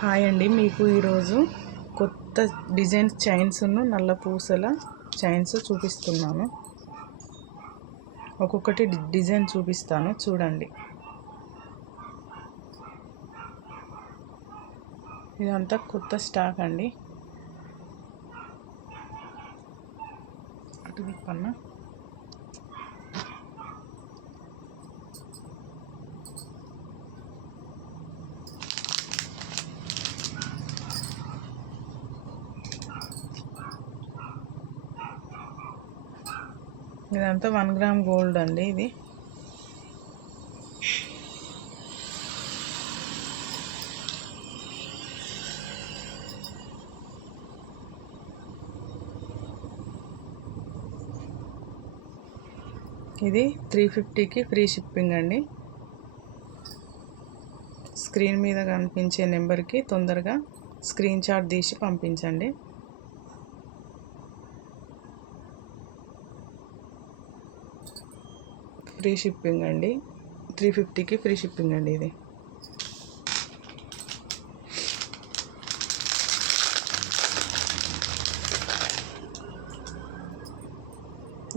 Hi అండి, మీకు ఈరోజు కొత్త డిజైన్ చైన్స్ను నల్ల పూసల చైన్స్ చూపిస్తున్నాను. ఒక్కొక్కటి డిజైన్ చూపిస్తాను, చూడండి. ఇదంతా కొత్త స్టాక్ అండి. అటు తిప్పన్నా. ఇదంతా 1 గ్రామ్ గోల్డ్ అండి. ఇది 350కి ఫ్రీ షిప్పింగ్ అండి. స్క్రీన్ మీద కనిపించే నెంబర్కి తొందరగా స్క్రీన్ షాట్ తీసి పంపించండి. ఫ్రీ షిప్పింగ్ అండి. 350కి ఫ్రీ షిప్పింగ్ అండి.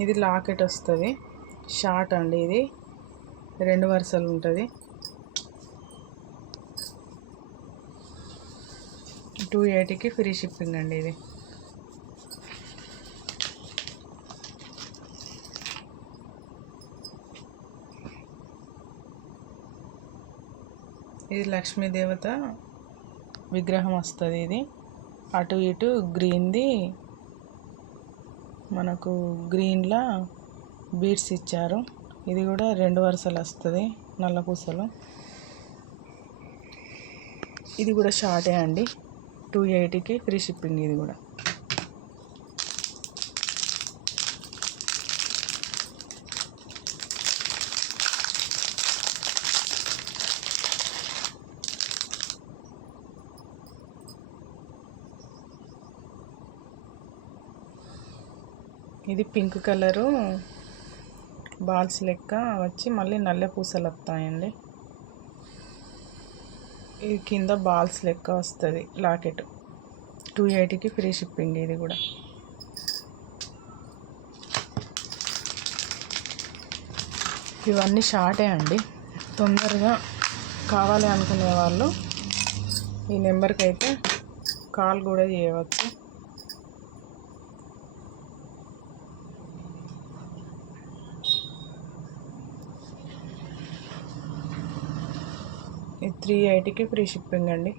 ఇది లాకెట్ వస్తుంది, షార్ట్ అండి. ఇది 2 వరుసలు ఉంటుంది. 280కి ఫ్రీ షిప్పింగ్ అండి. ఇది లక్ష్మీ దేవత విగ్రహం వస్తుంది. ఇది అటు ఇటు గ్రీన్ది, మనకు గ్రీన్లా బీడ్స్ ఇచ్చారు. ఇది కూడా 2 వరుసలు వస్తుంది, నల్ల పూసలు. ఇది కూడా షార్టే అండి. 280కి ఫ్రీ షిప్పింగ్. ఇది కూడా ఇది పింక్ కలరు బాల్స్ లెక్క వచ్చి మళ్ళీ నల్ల పూసలు వస్తాయండి. ఇది కింద బాల్స్ లెక్క వస్తుంది లాకెట్. 280కి free shipping. ఇది కూడా ఇవన్నీ షార్టే అండి. తొందరగా కావాలి అనుకునే వాళ్ళు ఈ నెంబర్కి అయితే కాల్ కూడా చేయవచ్చు. ఇది 380కి ఫ్రీ షిప్పింగ్ అండి.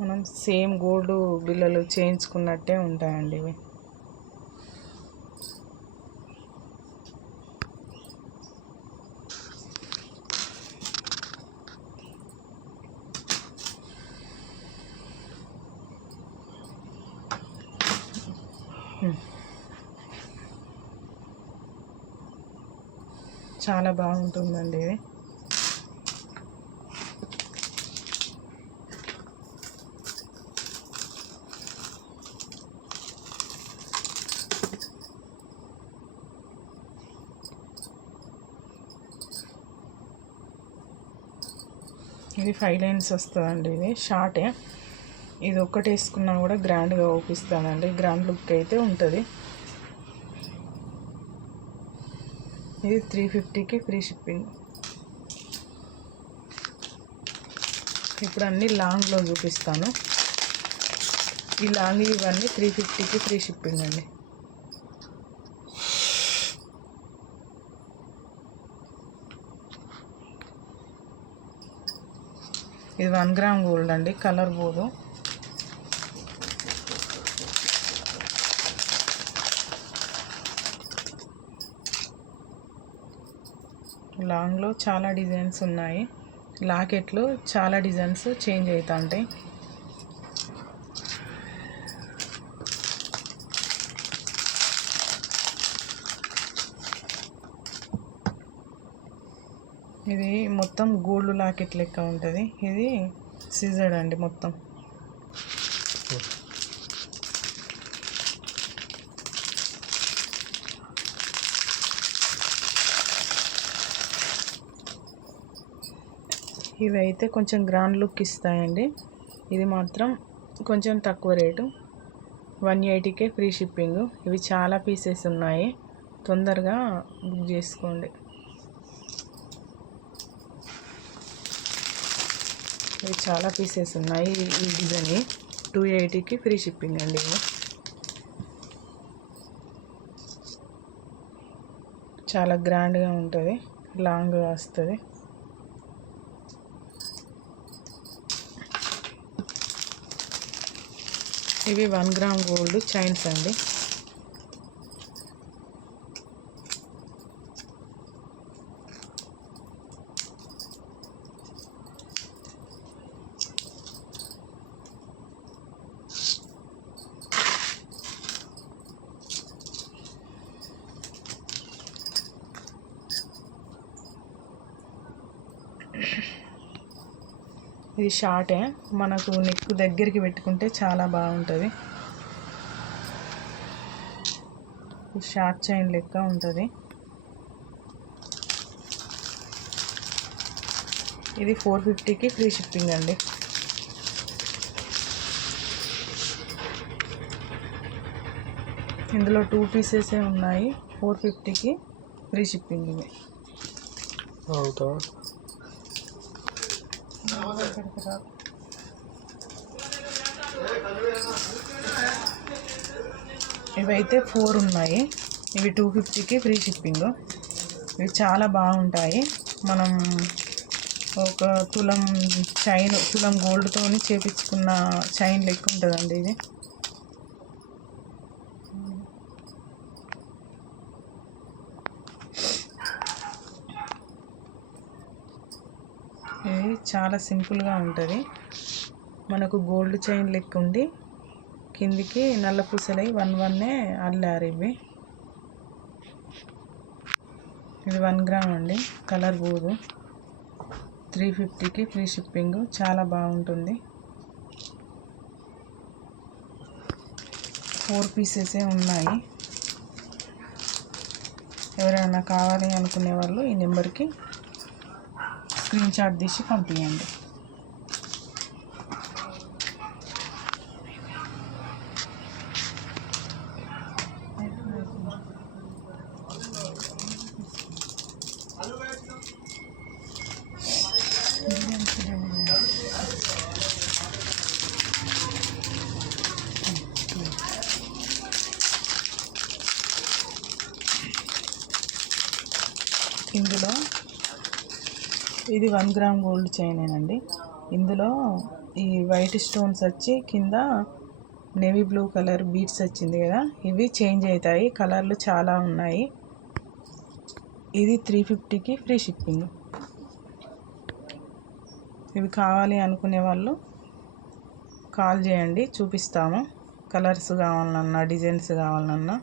మనం సేమ్ గోల్డ్ బిళ్ళలు చేయించుకున్నట్టే ఉంటాయండి ఇవి. చాలా బాగుంటుందండి ఇది. ఇది 5 లైన్స్ వస్తుందండి. ఇది షార్టే. ఇది ఒక్కటి వేసుకున్నా కూడా గ్రాండ్గా ఓపిస్తానండి. గ్రాండ్ లుక్ అయితే ఉంటుంది. ఇది 350కి ఫ్రీ షిప్పింగ్. ఇప్పుడు అన్నీ లాంగ్లో చూపిస్తాను. ఈ లాంగ్ ఇవన్నీ 350కి ఫ్రీ షిప్పింగ్ అండి. ఇది 1 గ్రామ్ గోల్డ్ అండి, కలర్ పోదు. లాంగ్లో చాలా డిజైన్స్ ఉన్నాయి. లాకెట్లు చాలా డిజైన్స్ చేంజ్ అవుతూ ఉంటాయి. ఇది మొత్తం గోల్డ్ లాకెట్ లెక్క ఉంటుంది. ఇది సిజర్డ్ అండి మొత్తం. ఇవి అయితే కొంచెం గ్రాండ్ లుక్ ఇస్తాయండి. ఇది మాత్రం కొంచెం తక్కువ రేటు, 180కే ఫ్రీ షిప్పింగ్. ఇవి చాలా పీసెస్ ఉన్నాయి, తొందరగా బుక్ చేసుకోండి. ఇవి చాలా పీసెస్ ఉన్నాయి. ఈ డిజైన్ 280కి ఫ్రీ షిప్పింగ్ అండి. ఇవి చాలా గ్రాండ్గా ఉంటుంది, లాంగ్గా వస్తుంది. ఇవి 1 గ్రామ్ గోల్డ్ చైన్స్ అండి. ఇది షార్టే, మనకు నెక్ దగ్గరికి పెట్టుకుంటే చాలా బాగుంటుంది. షార్ట్ చైన్ లెక్క ఉంటుంది. ఇది 450కి ఫ్రీ షిప్పింగ్ అండి. ఇందులో 2 పీసెసే ఉన్నాయి, 450కి ఫ్రీ షిప్పింగ్. ఇవి ఇవైతే 4 ఉన్నాయి. ఇవి 250కి ఫ్రీ షిప్పింగ్. ఇవి చాలా బాగుంటాయి. మనం ఒక తులం గోల్డ్తో చేపించుకున్న చైన్ లెక్క ఉంటుందండి. ఇది ఇది చాలా సింపుల్గా ఉంటుంది. మనకు గోల్డ్ చైన్ లెక్క ఉండి కిందికి నల్ల పూసలై 1 అల్లారు. ఇది 1 గ్రామ్ అండి, కలర్ బోదు. 350కి ఫ్రీ షిప్పింగ్. చాలా బాగుంటుంది. 4 పీసెసే ఉన్నాయి. ఎవరైనా కావాలి అనుకునే వాళ్ళు ఈ నెంబర్కి స్క్రీన్ షాట్ తీసి పంపించండి. ఇందులో ఇది 1 గ్రామ్ గోల్డ్ చైనేనండి. ఇందులో ఈ వైట్ స్టోన్స్ వచ్చి కింద నేవీ బ్లూ కలర్ బీడ్స్ వచ్చింది కదా, ఇవి చేంజ్ అవుతాయి. కలర్లు చాలా ఉన్నాయి. ఇది 350కి ఫ్రీ షిప్పింగ్. ఇవి కావాలి అనుకునే వాళ్ళు కాల్ చేయండి, చూపిస్తాము. కలర్స్ కావాలన్నా, డిజైన్స్ కావాలన్నా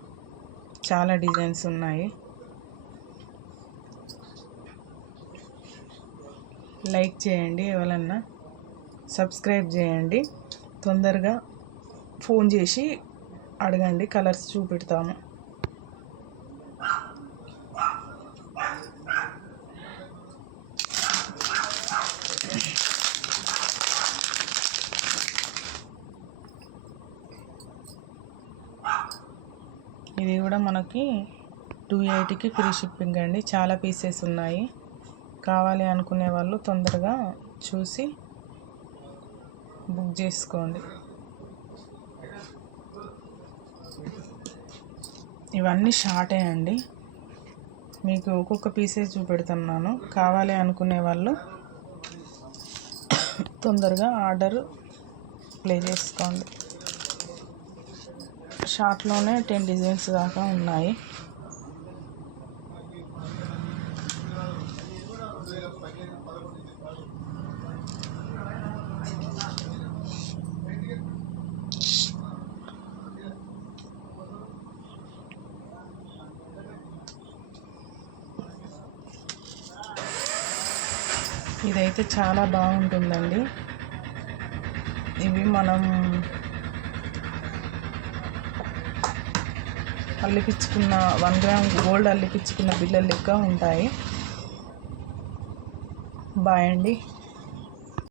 చాలా డిజైన్స్ ఉన్నాయి. లైక్ చేయండి, ఎవరన్నా సబ్స్క్రైబ్ చేయండి. తొందరగా ఫోన్ చేసి అడగండి, కలర్స్ చూపెడతాము. ఇది కూడా మనకి 280కి ఫ్రీ షిప్పింగ్ అండి. చాలా పీసెస్ ఉన్నాయి. కావాలి అనుకునే వాళ్ళు తొందరగా చూసి బుక్ చేసుకోండి. ఇవన్నీ షార్టే అండి, మీకు ఒక్కొక్క పీసెస్ చూపెడుతున్నాను. కావాలి అనుకునే వాళ్ళు తొందరగా ఆర్డర్ ప్లే చేసుకోండి. షార్ట్లోనే 10 డిజైన్స్ దాకా ఉన్నాయి. ఇదైతే చాలా బాగుంటుందండి. ఇవి మనం అల్లిపించుకున్న 1 గ్రామ్ గోల్డ్ అల్లిపించుకున్న బిళ్ళలు లెక్క ఉంటాయి. బాయ్ అండి.